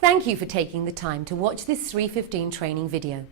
Thank you for taking the time to watch this 315 training video.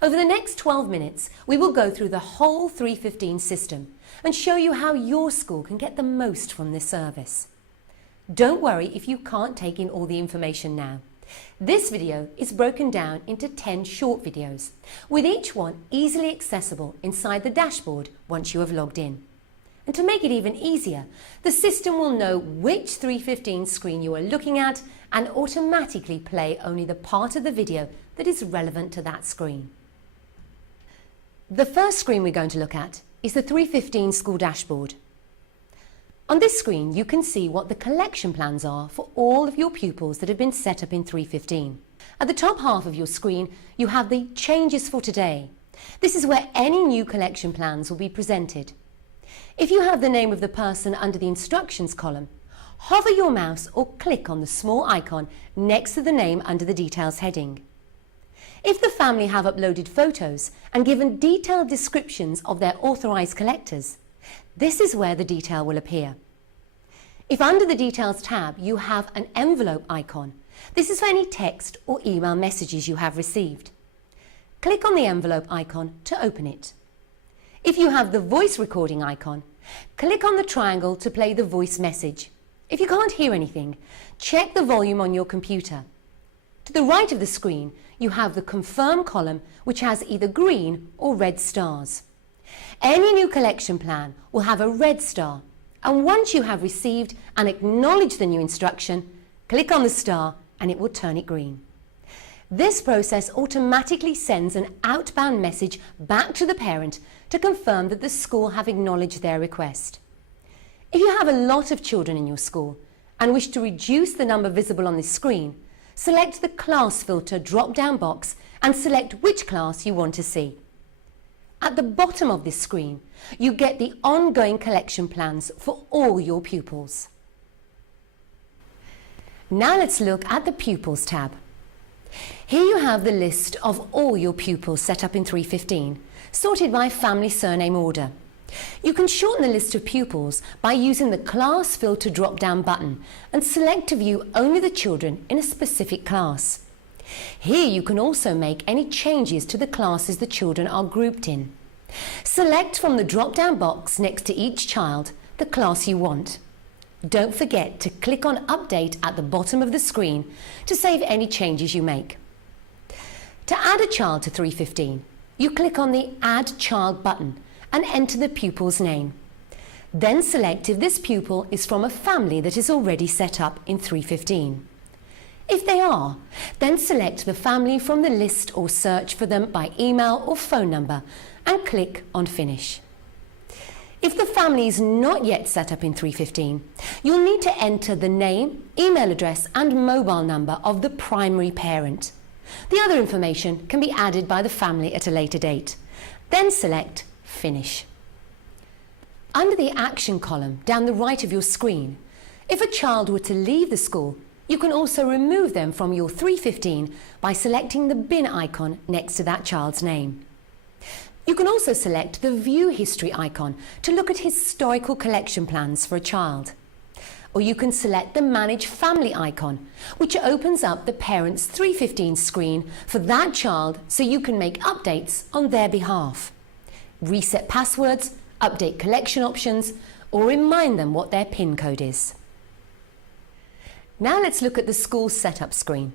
Over the next 12 minutes, we will go through the whole 315 system and show you how your school can get the most from this service. Don't worry if you can't take in all the information now. This video is broken down into 10 short videos, with each one easily accessible inside the dashboard once you have logged in. And to make it even easier, the system will know which 315 screen you are looking at and automatically play only the part of the video that is relevant to that screen. The first screen we're going to look at is the 315 school dashboard. On this screen, you can see what the collection plans are for all of your pupils that have been set up in 315. At the top half of your screen, you have the changes for today. This is where any new collection plans will be presented. If you have the name of the person under the instructions column, hover your mouse or click on the small icon next to the name under the details heading. If the family have uploaded photos and given detailed descriptions of their authorised collectors, this is where the detail will appear. If under the Details tab you have an envelope icon, this is for any text or email messages you have received. Click on the envelope icon to open it. If you have the voice recording icon, click on the triangle to play the voice message. If you can't hear anything, check the volume on your computer. To the right of the screen, you have the Confirm column, which has either green or red stars. Any new collection plan will have a red star, and once you have received and acknowledged the new instruction, click on the star and it will turn it green. This process automatically sends an outbound message back to the parent to confirm that the school have acknowledged their request. If you have a lot of children in your school and wish to reduce the number visible on this screen, select the Class Filter drop-down box and select which class you want to see. At the bottom of this screen, you get the ongoing collection plans for all your pupils. Now let's look at the Pupils tab. Here you have the list of all your pupils set up in 315, sorted by family surname order. You can shorten the list of pupils by using the Class Filter drop-down button and select to view only the children in a specific class. Here you can also make any changes to the classes the children are grouped in. Select from the drop-down box next to each child the class you want. Don't forget to click on Update at the bottom of the screen to save any changes you make. To add a child to 315, you click on the Add Child button and enter the pupil's name. Then select if this pupil is from a family that is already set up in 315. If they are, then select the family from the list or search for them by email or phone number and click on Finish. If the family is not yet set up in 315, you'll need to enter the name, email address and mobile number of the primary parent. The other information can be added by the family at a later date. Then select Finish. Under the Action column down the right of your screen, if a child were to leave the school, you can also remove them from your 315 by selecting the bin icon next to that child's name. You can also select the View History icon to look at historical collection plans for a child. Or you can select the Manage Family icon, which opens up the parent's 315 screen for that child so you can make updates on their behalf. Reset passwords, update collection options, or remind them what their PIN code is. Now let's look at the school setup screen.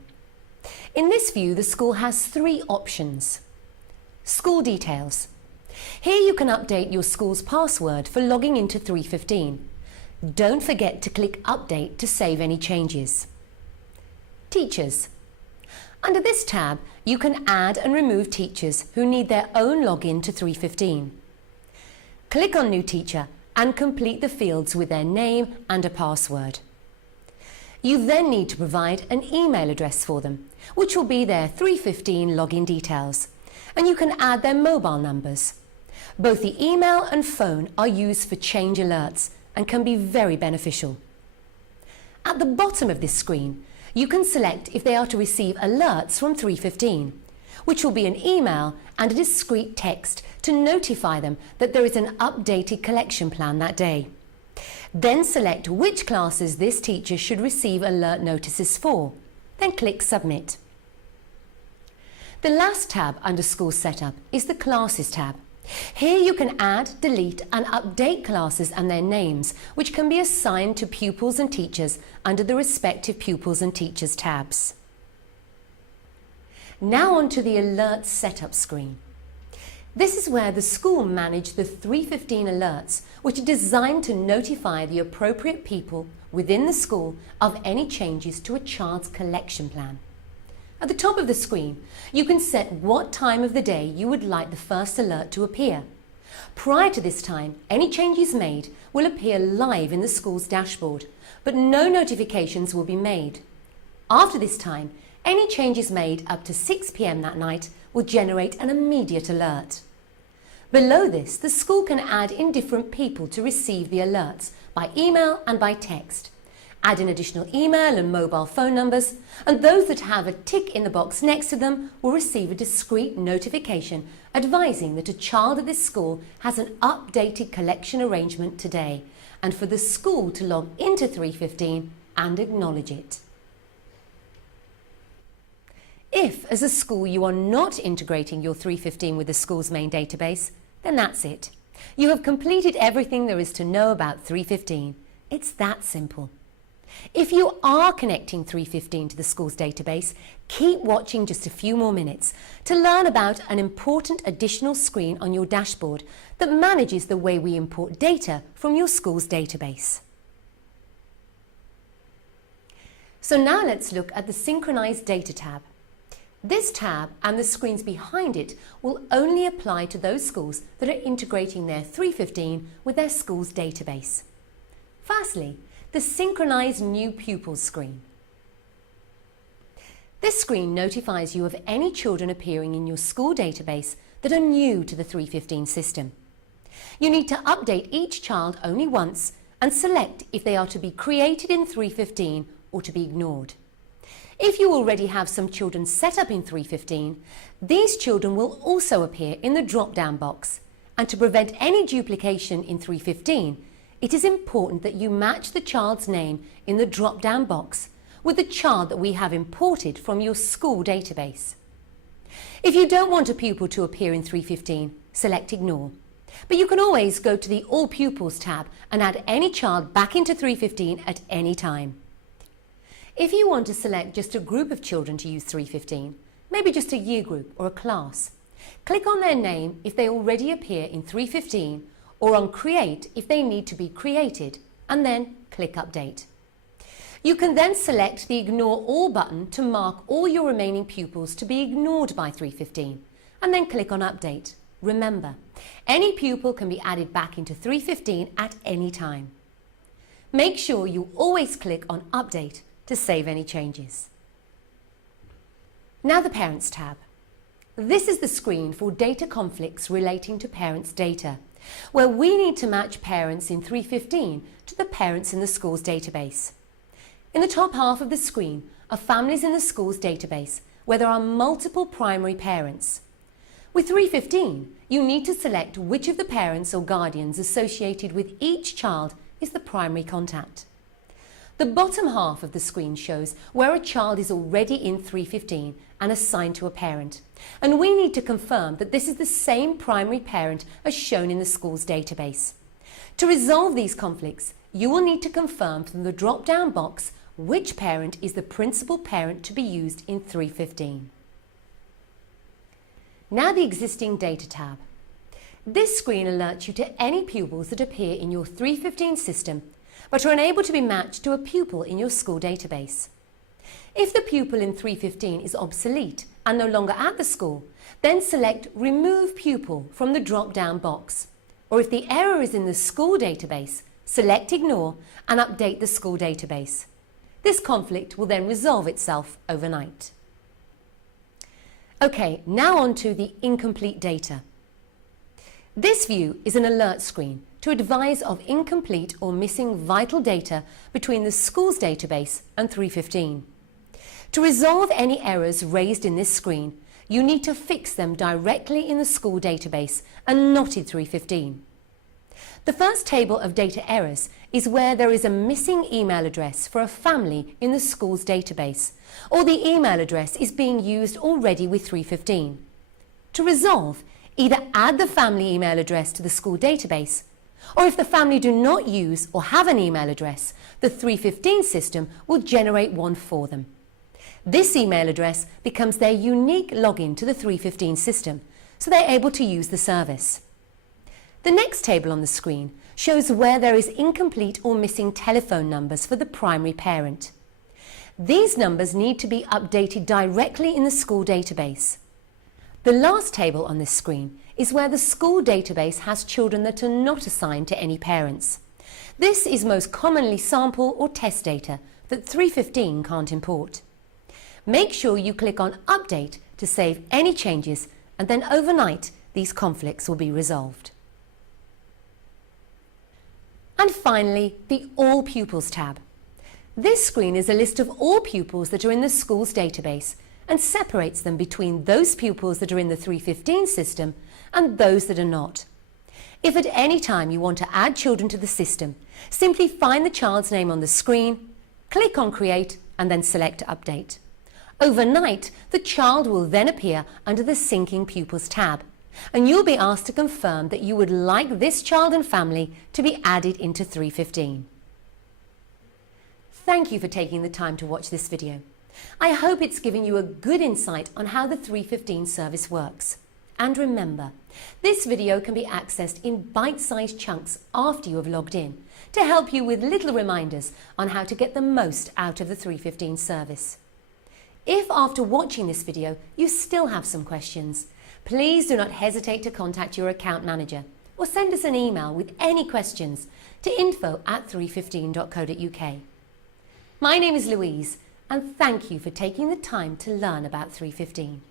In this view, the school has three options. School details. Here you can update your school's password for logging into 315. Don't forget to click Update to save any changes. Teachers. Under this tab, you can add and remove teachers who need their own login to 315. Click on New Teacher and complete the fields with their name and a password. You then need to provide an email address for them, which will be their 315 login details, and you can add their mobile numbers. Both the email and phone are used for change alerts and can be very beneficial. At the bottom of this screen, you can select if they are to receive alerts from 315, which will be an email and a discrete text to notify them that there is an updated collection plan that day. Then select which classes this teacher should receive alert notices for. then click Submit. The last tab under School Setup is the Classes tab. Here you can add, delete and update classes and their names, which can be assigned to pupils and teachers under the respective Pupils and Teachers tabs. Now on to the Alerts Setup screen. This is where the school manage the 315 alerts, which are designed to notify the appropriate people within the school of any changes to a child's collection plan. At the top of the screen, you can set what time of the day you would like the first alert to appear. Prior to this time, any changes made will appear live in the school's dashboard, but no notifications will be made. After this time, any changes made up to 6 p.m. that night will generate an immediate alert. Below this, the school can add in different people to receive the alerts by email and by text. Add in additional email and mobile phone numbers, and those that have a tick in the box next to them will receive a discreet notification advising that a child at this school has an updated collection arrangement today, and for the school to log into 315 and acknowledge it. If, as a school, you are not integrating your 315 with the school's main database, then that's it. You have completed everything there is to know about 315. It's that simple. If you are connecting 315 to the school's database, keep watching just a few more minutes to learn about an important additional screen on your dashboard that manages the way we import data from your school's database. So now let's look at the Synchronized Data tab. This tab and the screens behind it will only apply to those schools that are integrating their 315 with their school's database. Firstly, the Synchronized New Pupils screen. This screen notifies you of any children appearing in your school database that are new to the 315 system. You need to update each child only once and select if they are to be created in 315 or to be ignored. If you already have some children set up in 315, these children will also appear in the drop-down box. And to prevent any duplication in 315, it is important that you match the child's name in the drop-down box with the child that we have imported from your school database. If you don't want a pupil to appear in 315, select Ignore. But you can always go to the All Pupils tab and add any child back into 315 at any time. If you want to select just a group of children to use 315, maybe just a year group or a class, click on their name if they already appear in 315 or on Create if they need to be created, and then click Update. You can then select the Ignore All button to mark all your remaining pupils to be ignored by 315, and then click on Update. Remember, any pupil can be added back into 315 at any time. Make sure you always click on Update to save any changes. Now the Parents tab. This is the screen for data conflicts relating to parents' data, where we need to match parents in 315 to the parents in the school's database. In the top half of the screen are families in the school's database where there are multiple primary parents. With 315, you need to select which of the parents or guardians associated with each child is the primary contact. The bottom half of the screen shows where a child is already in 315 and assigned to a parent, and we need to confirm that this is the same primary parent as shown in the school's database. To resolve these conflicts, you will need to confirm from the drop-down box which parent is the principal parent to be used in 315. Now the Existing Data tab. This screen alerts you to any pupils that appear in your 315 system but are unable to be matched to a pupil in your school database. If the pupil in 315 is obsolete and no longer at the school, then select Remove Pupil from the drop-down box. Or if the error is in the school database, select Ignore and update the school database. This conflict will then resolve itself overnight. Okay, now on to the Incomplete Data. This view is an alert screen to advise of incomplete or missing vital data between the school's database and 315. To resolve any errors raised in this screen, you need to fix them directly in the school database and not in 315. The first table of data errors is where there is a missing email address for a family in the school's database, or the email address is being used already with 315. To resolve, either add the family email address to the school database, or if the family do not use or have an email address, the 315 system will generate one for them. This email address becomes their unique login to the 315 system, so they're able to use the service. The next table on the screen shows where there is incomplete or missing telephone numbers for the primary parent. These numbers need to be updated directly in the school database. The last table on this screen is where the school database has children that are not assigned to any parents. This is most commonly sample or test data that 315 can't import. Make sure you click on Update to save any changes, and then overnight these conflicts will be resolved. And finally, the All Pupils tab. This screen is a list of all pupils that are in the school's database and separates them between those pupils that are in the 315 system and those that are not. If at any time you want to add children to the system, simply find the child's name on the screen, click on Create and then select Update. Overnight, the child will then appear under the Syncing Pupils tab, and you'll be asked to confirm that you would like this child and family to be added into 315. Thank you for taking the time to watch this video. I hope it's given you a good insight on how the 315 service works. And remember, this video can be accessed in bite-sized chunks after you have logged in to help you with little reminders on how to get the most out of the 315 service. If after watching this video you still have some questions, please do not hesitate to contact your account manager or send us an email with any questions to info@315.co.uk. My name is Louise, and thank you for taking the time to learn about 315.